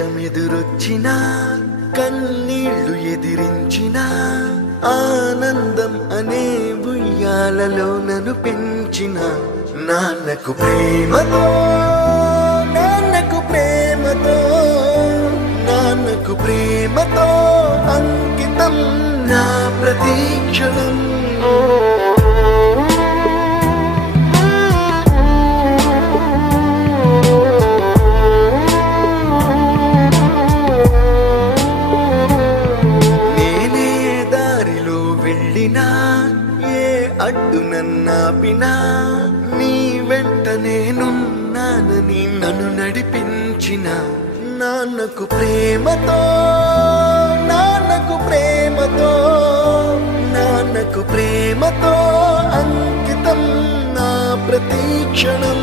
కష్టమెదురొచ్చినా కన్నీళ్లు ఎదిరించినా ఆనందం అనే ఉయ్యాలలో నన్ను పెంచిన నాన్నకు ప్రేమతో నాన్నకు ప్రేమతో నాన్నకు ప్రేమతో అంకితం నా ప్రతీక్షణం. ఏ అడ్డు నన్నాపినా నీ వెంట నేనున్నానని నన్ను నడిపించిన నాన్నకు ప్రేమతో నాన్నకు ప్రేమతో నాన్నకు ప్రేమతో అంకితం నా ప్రతీక్షణం.